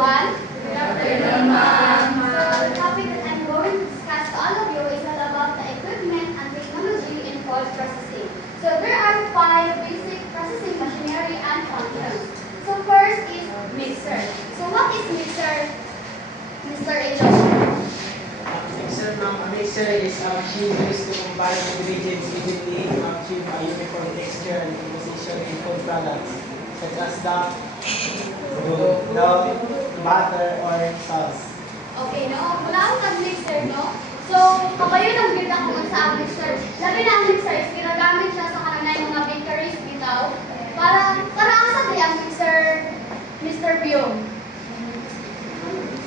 everyone. Good afternoon, ma'am. The topic that I'm going to discuss to all of you is all about the equipment and technology in food processing. So there are 5 basic processing machinery and functions. So first is mixer. So what is mixer, Mr. Elos? A mixer is a machine used to combine ingredients evenly to achieve a uniform texture and composition in food products, such as the butter, or sauce. Okay, no? Wala akong nag-mixer, no? So, kabayo ng ganda kung sa ang mixer. Labi na ang mixer is ginagamit siya sa kananay mga bakeries bitaw. Para asa di ang mixer, Mr. Byung?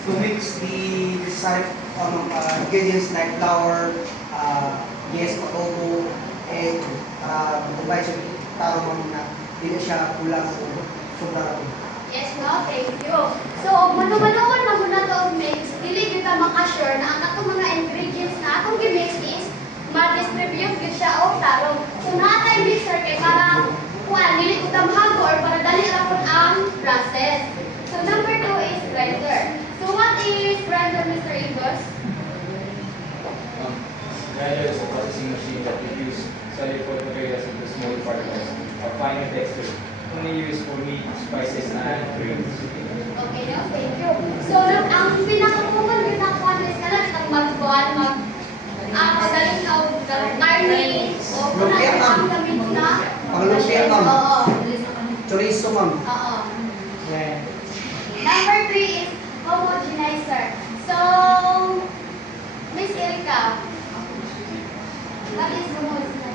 To mix the desired ingredients like flour, yes, potato, egg, combine siya tarong na hindi siya kulang o sobra ito. Yes, no? Thank you. So, manumanuon maguna to og mix, dili kita maka-sure na ang atong mga ingredients na atong gi-mix is ma-distribute gyud siya og tarong. So, natay mixer kay para kuan dili ko tamhago or para dali ra pud ang process. So, number 2 is blender. So, what is blender, Mr. Igos? Grinder is a processing machine that reduces solid food materials into small particles of finer texture, only used for meat, spices, and grains. Okay, no? Thank you. So, ang pinaka-common yun na kuan is kalang itang magbuan, pagaling na karne, o Lumpia, kuna ma'am. ang gamit na. Panglumpia, ma'am. Oo. Chorizo, ma'am. Oo. Yeah. Number 3 is homogenizer. So, Miss Erika, what is homogenizer?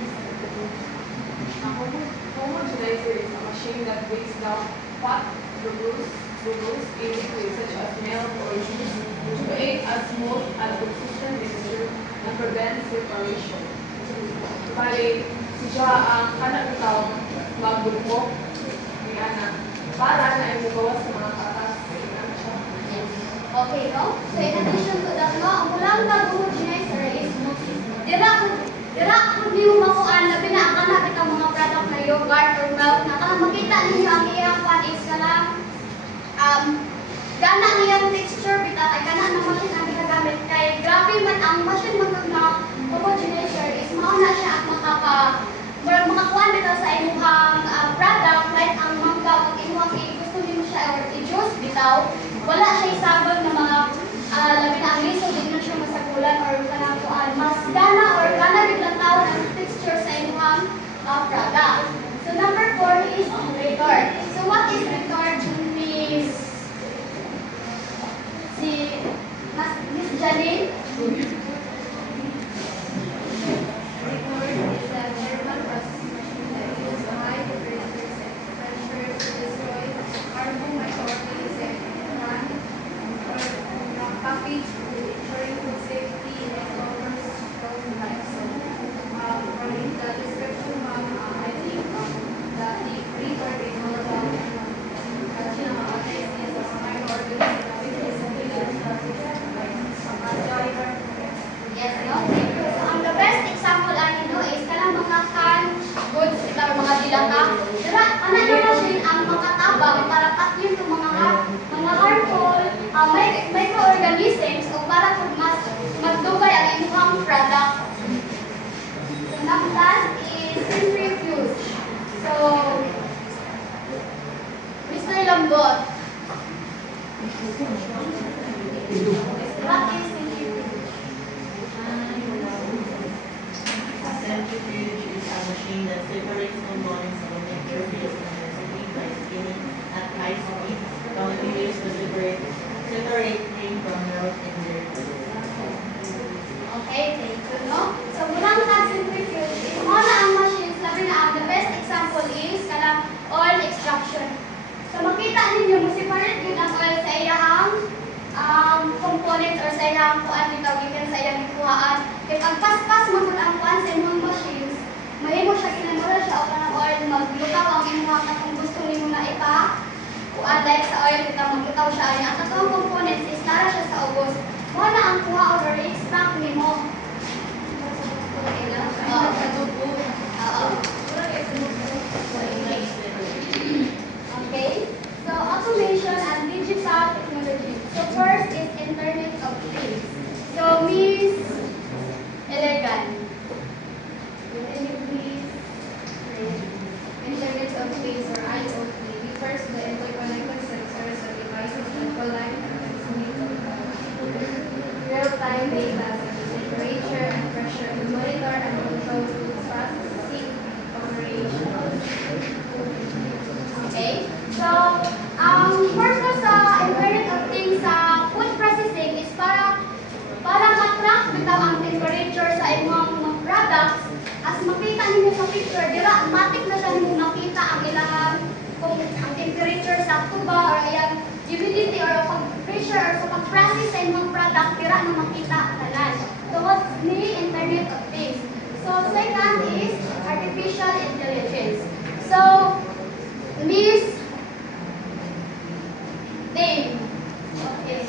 Homogenizer is a machine that breaks down fat, bubbles in liquids such as milk or juice to create a smooth and consistent mixture and prevent separation. Bali, siya ang kanak itaw magbukmok ni anak para na imugawas sa mga katas. Okay, no? So, in addition to that, no, ang kulang na homogenizer is dira kung di mo makuan na pinaakanap itong mga product na yogurt or milk na kanang makita ninyo ang iyang pan is kanang gana niyang texture bitaw ay gana na machine ang ginagamit kay grabe man ang machine magkag na homogenizer is mauna siya at makakuan bitaw sa imuhang product like ang mangga kung imuhang gusto nimo siya or i-juice bitaw wala siya isabag na mga labi na ang liso di na siya masagulan or kanang kuan mas gana or gana gid lang tawon ang texture sa imuhang product. So number 4 is retort. So what is retort, Miss Miss Janine? Record is a thermal processing machine that uses a high temperature pressure to destroy harmful microorganisms in one or package, ensuring food safety and covers shelf life. So, from the description, I think the record is all about catching microorganisms Yes, no? So ang the best example ani no is kanang mga canned goods or mga dilata. Dira ana na machine ang makatabang para cut-in to mga harmful microorganisms o para pud mas magdugay ang imuhang product. So next last is centrifuge. So Mr. Lambot. What is centrifuge? A centrifuge is a machine that separates components of a mixture based on density by spinning at high speed, continuous to separating from milk and dairy. Okay, thank you, no? So, munang centrifuge is mo na ang machines, labi na ang the best example is kanang oil extraction. So, makita ninyo, mo-separate yun ang oil sa iyang components or sa iyang kuan dito, given sa iyang ikuhaan. Kaya pag pas-pas mo ang kuan sa inyong machines, mahimo siya kinamura siya o kanang oil, maglutaw ang imuha na kung gusto nimo na kuan like sa oil, kita maglutaw siya. Ang katong components is nara siya sa ubos. Mo na ang kuha or extract nimo. Okay? So, automation and digital technology. product dira na makita tanan. Tungod ni Internet of Things. So second is artificial intelligence. So Miss Dave. Okay.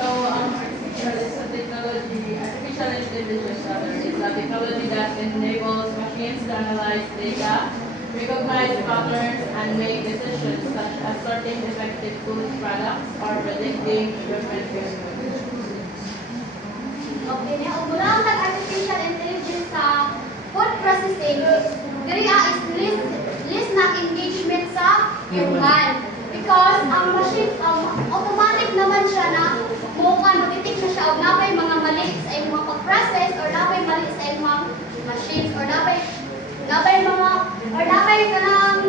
So, artificial is a technology, artificial intelligence rather, is a technology that enables machines to analyze data, recognize patterns, and make decisions such as sorting effective food products or predicting different future. Okay, niya mula ang artificial intelligence sa food processing, diri is list na engagement sa human. Because ang machine, automatic naman siya na mo-detect na siya o napay mga mali sa iyong mga pag-process or napay mali sa iyong mga machines or napay kanang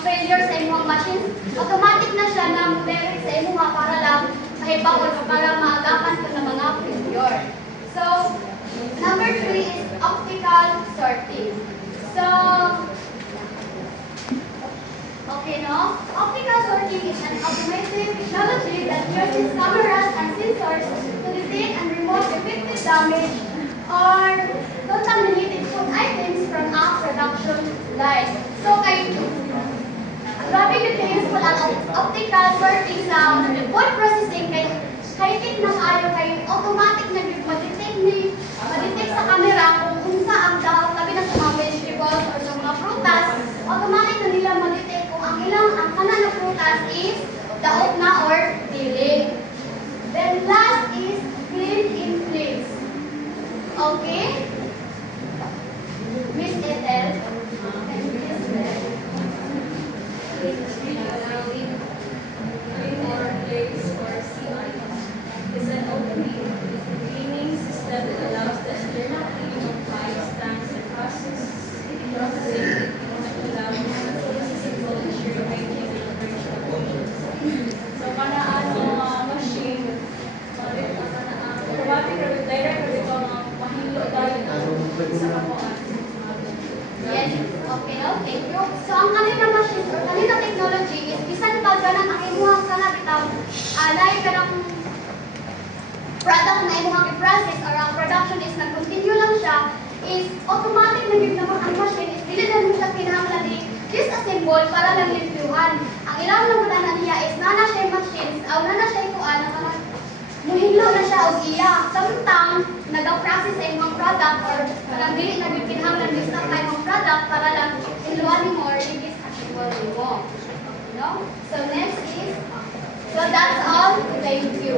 failure sa iyong mga machines, automatic na siya na mo-direct sa iyong mga para lang mahibawon o para maagapan ko ng mga failure. So, number 3 is optical sorting. So, okay, no? Optical sorting is an automated technology that uses cameras and sensors to detect and remove effective damage or contaminated food items from a production line. So, grabe yung useful ang optical sorting sa food processing kay high-tech na kaayo kay automatic na ma-detect sa camera kung unsa ang daot labi na sa mga vegetables or sa mga prutas, automatic na nila ma-detect kung ang kanan na prutas is daot na or dili. Then last is clean in place. Okay? Miss Ethel, can you please read? Is an opening cleaning system that allows the external cleaning of pipes, tanks, and processing that allows processing to ensure hygiene and operational. So, machine, automatic or direct or ito mahilo dahil sa kapuan. Yes. Okay, no? Thank you. So, ang kanina machine or kanina technology is bisan pa ganang ang imuhang sana bitaw lahi kanang product na imuhang i-process or ang production is nag-continue lang siya is automatic na gyud naman ang machine is dili na mo siya kinahanglan disassemble para lang limpyuhan. Ang ilang lang niya is nana siya machines aw nana siya kuan ang muhilo na siya og iya samtang nag-process sa imong product or parang dili na gyud kinahanglan distak na imong product para lang inluan mo or i-disassemble mo. No? So next is, so that's all. Thank you.